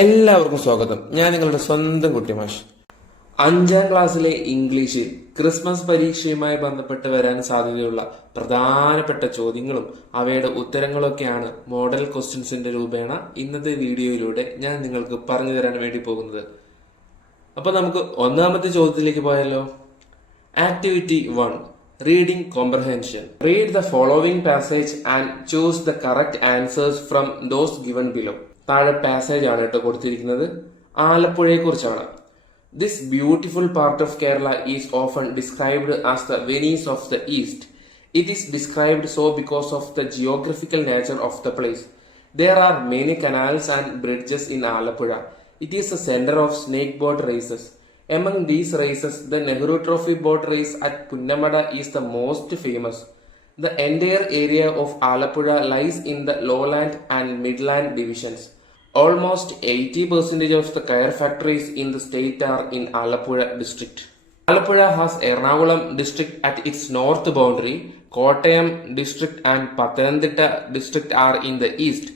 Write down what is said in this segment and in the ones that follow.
എല്ലാവർക്കും സ്വാഗതം. ഞാൻ നിങ്ങളുടെ സ്വന്തം കുട്ടിമാഷ്. 5ാം ക്ലാസ്സിലെ ഇംഗ്ലീഷിൽ ക്രിസ്മസ് പരീക്ഷയുമായി ബന്ധപ്പെട്ട് വരാൻ സാധ്യതയുള്ള പ്രധാനപ്പെട്ട ചോദ്യങ്ങളും അവയുടെ ഉത്തരങ്ങളൊക്കെയാണ് മോഡൽ ക്വസ്റ്റ്യൻസിന്റെ രൂപേണ ഇന്നത്തെ വീഡിയോയിലൂടെ ഞാൻ നിങ്ങൾക്ക് പറഞ്ഞു തരാൻ വേണ്ടി പോകുന്നത്. അപ്പൊ നമുക്ക് ഒന്നാമത്തെ ചോദ്യത്തിലേക്ക് പോയാലോ. Activity 1, reading comprehension. Read the following passage and choose the correct answers from those given below. താഴെ പാസേജ് ആണ് കേട്ടോ കൊടുത്തിരിക്കുന്നത്. ആലപ്പുഴയെ കുറിച്ചാണ്. This beautiful part of Kerala is often described as the Venice of the east. It is described so because of the geographical nature of the place. There are many canals and bridges in Alappuzha. It is a center of snake boat races. Among these races, the Nehru Trophy boat race at Punnamada is the most famous. The entire area of Alappuzha lies in the lowland and midland divisions. Almost 80% of the kayar factories in the state are in Alappuzha district. Alappuzha has Ernakulam district at its north boundary. Kottayam district and Pathanamthitta district are in the east.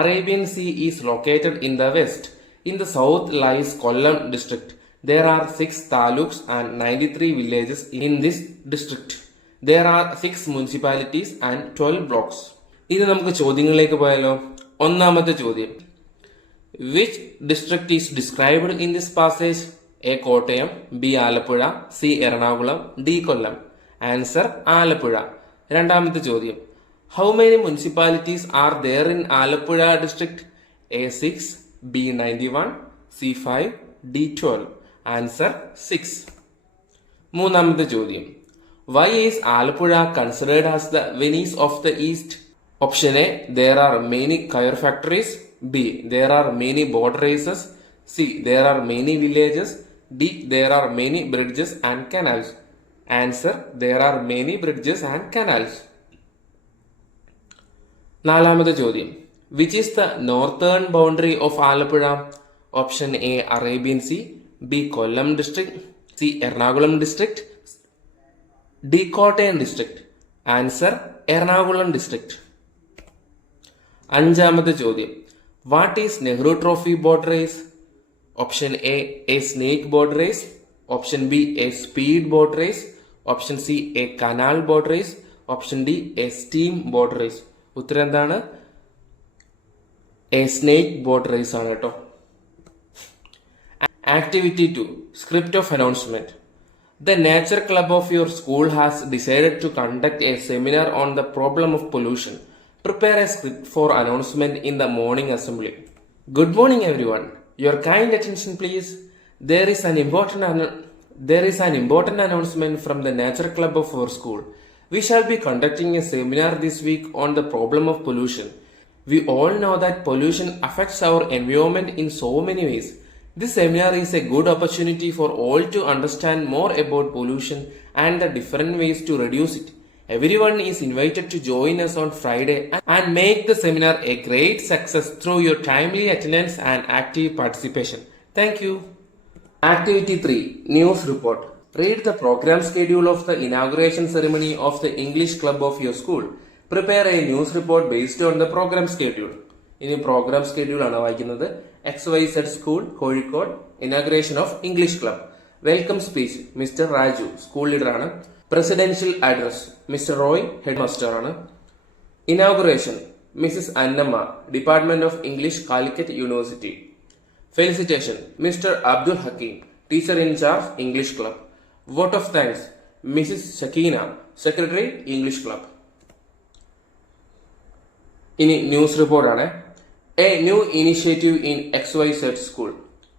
Arabian Sea is located in the west. In the south lies Kollam district. There are 6 taluks and 93 villages in this district. There are 6 municipalities and 12 blocks. ഇനി നമുക്ക് ചോദ്യങ്ങളിലേക്ക് പോയാലോ. ഒന്നാമത്തെ ചോദ്യം, which district is described in this passage? A. Kottayam, B. Alappuzha, C. Ernakulam, D. Kollam. Answer Alappuzha. രണ്ടാമത്തെ ചോദ്യം, how many municipalities are there in Alappuzha district? A. 6, B. 91, C. 5, D. 12. Answer 6. മൂന്നാമത്തെ ചോദ്യം, why is Alappuzha considered as the Venice of the East? Option A, there are many kayar factories. B, there are many boat races. C, there are many villages. D, there are many bridges and canals. Answer, there are many bridges and canals. നാലാമത്തെ ചോദ്യം, which is the northern boundary of Alappuzha? Option A, Arabian Sea. B, Kollam district. C, Ernakulam district. D, Kottayam district. Answer Ernakulam district. അഞ്ചാമത്തെ ചോദ്യം, what is Nehru trophy boat race? Option A snake boat race. Option B A speed boat race. Option C A canal boat race. Option D A steam boat race. ഉത്തരം എന്താണ്? A snake boat race ആണ് കേട്ടോ. Activity 2, script of announcement. The Nature Club of your school has decided to conduct a seminar on the problem of pollution. Prepare a script for announcement in the morning assembly. Good morning everyone. Your kind attention please. There is an important announcement from the Nature Club of our school. We shall be conducting a seminar this week on the problem of pollution. We all know that pollution affects our environment in so many ways. This seminar is a good opportunity for all to understand more about pollution and the different ways to reduce it. Everyone is invited to join us on Friday and make the seminar a great success through your timely attendance and active participation. Thank you. Activity 3, News Report. Read the program schedule of the inauguration ceremony of the English Club of your school. Prepare a news report based on the program schedule. ഇനി program schedule ആണ് വായിക്കുന്നത്. XYZ school Kozhikode, inauguration of English club. Welcome speech Mr Raju, school leader ആണ്. Presidential address Mr Roy, head master ആണ്. Inauguration Mrs Annamma, department of English, Calicut university. Felicitation Mr Abdul Hakeem, teacher in charge English club. Vote of thanks Mrs Shakeena, secretary English club. ഇനി news റിപ്പോർട്ടാണ്. A new initiative in XYZ School,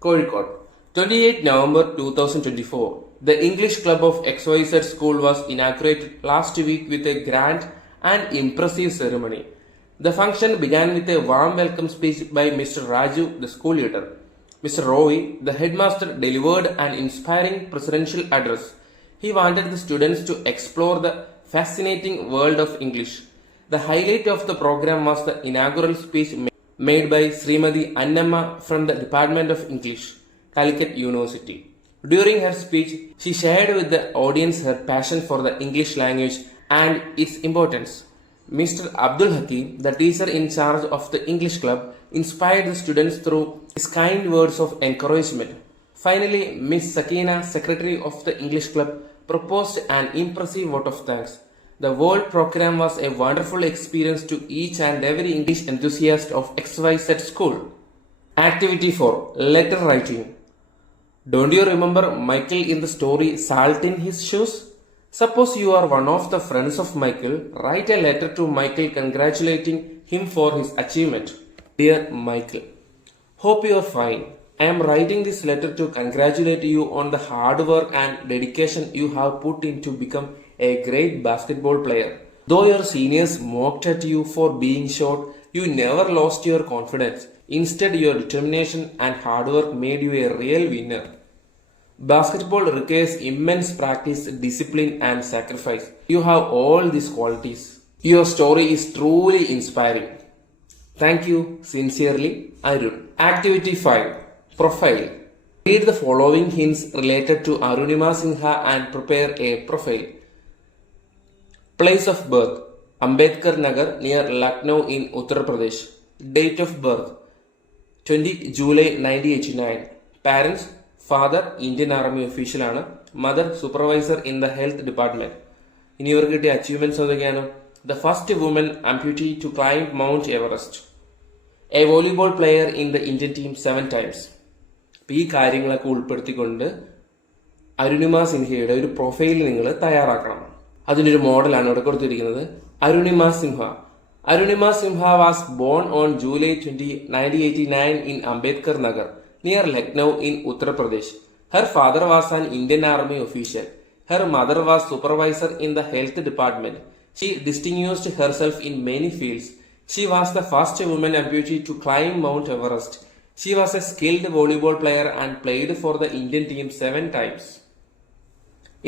Kozhikode. 28 November 2024, the English Club of XYZ School was inaugurated last week with a grand and impressive ceremony. The function began with a warm welcome speech by Mr. Raju, the school leader. Mr. Roy, the headmaster, delivered an inspiring presidential address. He wanted the students to explore the fascinating world of English. The highlight of the program was the inaugural speech made by Srimati Annamma from the Department of English, Calicut University. During her speech, she shared with the audience her passion for the English language and its importance. Mr. Abdul Hakim, the teacher in charge of the English club, inspired the students through his kind words of encouragement. Finally, Miss Sakina, secretary of the English club, proposed an impressive vote of thanks. The whole program was a wonderful experience to each and every English enthusiast of XYZ school. Activity 4. Letter writing. Don't you remember Michael in the story Salt in His Shoes? Suppose you are one of the friends of Michael, write a letter to Michael congratulating him for his achievement. Dear Michael, hope you are fine. I am writing this letter to congratulate you on the hard work and dedication you have put in to become a great basketball player. Though your seniors mocked at you for being short, you never lost your confidence. Instead, your determination and hard work made you a real winner. Basketball requires immense practice, discipline, and sacrifice. You have all these qualities. Your story is truly inspiring. Thank you, sincerely, Arun. Activity 5. Profile. Read the following hints related to Arunima Sinha and prepare a profile. Place of birth. Ambedkar Nagar near Lucknow in Uttar Pradesh. Date of birth. 20 July 1989. Parents. Father Indian Army official ആണ്. Mother supervisor in the health department. ഇനി ഇവർക്ക് കിട്ടിയ achievements എന്തൊക്കെയാണ്? The first woman amputee to climb Mount Everest. A volleyball player in the Indian team 7 times. അപ്പോൾ ഈ കാര്യങ്ങളൊക്കെ ഉൾപ്പെടുത്തിക്കൊണ്ട് അരുണിമ സിൻഹയുടെ ഒരു പ്രൊഫൈൽ നിങ്ങൾ തയ്യാറാക്കണം. അതിനൊരു മോഡലാണ് ഇവിടെ കൊടുത്തിരിക്കുന്നത്. Arunima Sinha. Arunima Sinha was born on July 20, 1989 in Ambedkar Nagar, near Lucknow in Uttar Pradesh. Her father was an Indian Army official. Her mother was supervisor in the health department. She distinguished herself in many fields. She was the first woman amputee to climb Mount Everest. She was a skilled volleyball player and played for the Indian team 7 times.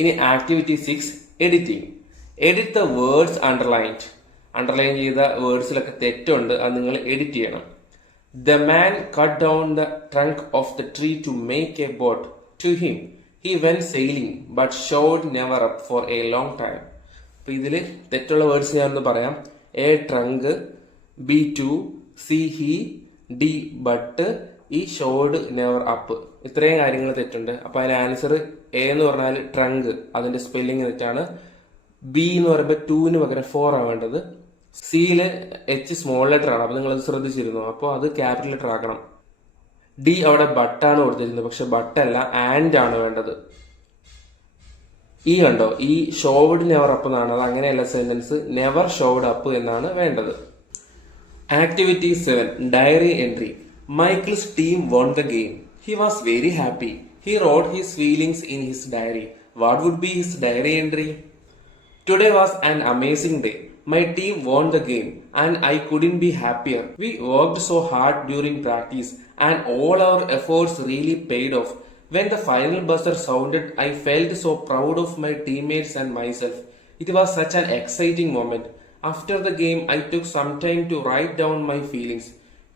In activity 6, editing. Edit the words underlined. Underline ചെയ്ത വേർഡ്സിലൊക്കെ തെറ്റുണ്ട്, അത് നിങ്ങൾ edit ചെയ്യണം. The man cut down the trunk of the tree to make a boat. To him, he went sailing, but showed never up for a long time. അപ്പോൾ ഇതിൽ തെറ്റുള്ള words ഞാനൊന്ന് പറയാം. A trunk, B to, C he, D but, E showed never up. ഇത്രയും കാര്യങ്ങൾ തെറ്റുണ്ട്. അപ്പോൾ അതിന് answer A എന്ന് പറഞ്ഞാൽ ട്രങ്ക്, അതിന്റെ സ്പെല്ലിംഗ് തെറ്റാണ്. ബി എന്ന് പറയുമ്പോൾ 2-ന് പകരം 4 ആവേണ്ടത്. സിയില് എച്ച് സ്മോൾ ലെറ്റർ ആണ്, അപ്പൊ നിങ്ങൾ അത് ശ്രദ്ധിച്ചിരുന്നു. അപ്പോൾ അത് ക്യാപിറ്റൽ ലെറ്റർ ആക്കണം. ഡി അവിടെ ബട്ടാണ് കൊടുത്തിരുന്നത്, പക്ഷെ ബട്ടല്ല, ആൻഡ് ആണ് വേണ്ടത്. ഈ കണ്ടോ, ഈ ഷോവഡ് നെവർ അപ്പ് എന്നാണ്, അത് അങ്ങനെയല്ല സെന്റൻസ്, നെവർ ഷോവഡ് അപ്പ് എന്നാണ് വേണ്ടത്. Activity 7, diary entry. Michael's team won the game. He was very happy. He wrote his feelings in his diary. What would be his diary entry? Today was an amazing day. My team won the game and I couldn't be happier. We worked so hard during practice and all our efforts really paid off. When the final buzzer sounded, I felt so proud of my teammates and myself. It was such an exciting moment. After the game, I took some time to write down my feelings.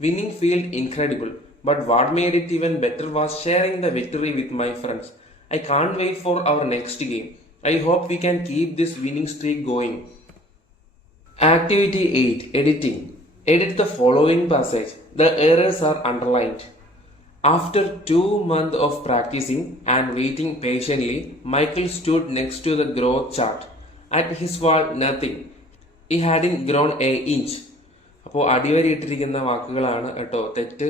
Winning felt incredible, but what made it even better was sharing the victory with my friends. I can't wait for our next game. I hope we can keep this winning streak going. Activity 8, editing. Edit the following passage. The errors are underlined. After 2 months of practicing and waiting patiently, Michael stood next to the growth chart. At his wall, nothing. He hadn't grown an inch. അപ്പോൾ അടിവരയിട്ടിരിക്കുന്ന വാക്കുകളാണ് കേട്ടോ തെറ്റ്.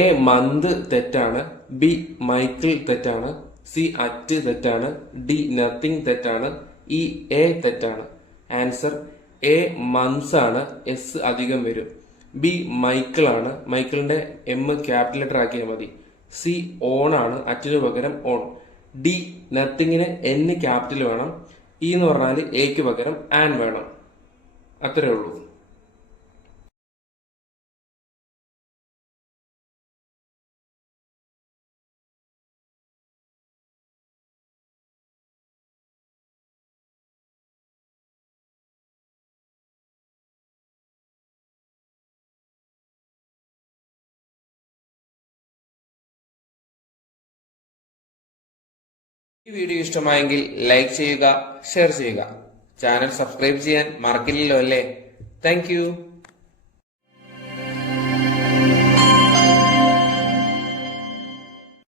A month തെറ്റാണ്, B Michael തെറ്റാണ്, C at തെറ്റാണ്, D nothing തെറ്റാണ്, E A തെറ്റാണ്. Answer A months ആണ്, എസ് അധികം വരും. ബി മൈക്കിൾ ആണ്, മൈക്കിളിന്റെ എം ക്യാപിറ്റൽ ലെറ്റർ ആക്കിയാൽ മതി. സി ഓൺ ആണ്, അറ്റിന് പകരം ഓൺ. ഡി നത്തിങ്ങിന് എൻ ക്യാപിറ്റൽ വേണം. ഇ എന്ന് പറഞ്ഞാൽ എക്ക് പകരം ആൻ വേണം. അത്രേ ഉള്ളൂ. ഈ വീഡിയോ ഇഷ്ടമായെങ്കിൽ ലൈക്ക് ചെയ്യുക, ഷെയർ ചെയ്യുക. ചാനൽ സബ്സ്ക്രൈബ് ചെയ്യാൻ മറക്കില്ലല്ലോ അല്ലേ? താങ്ക്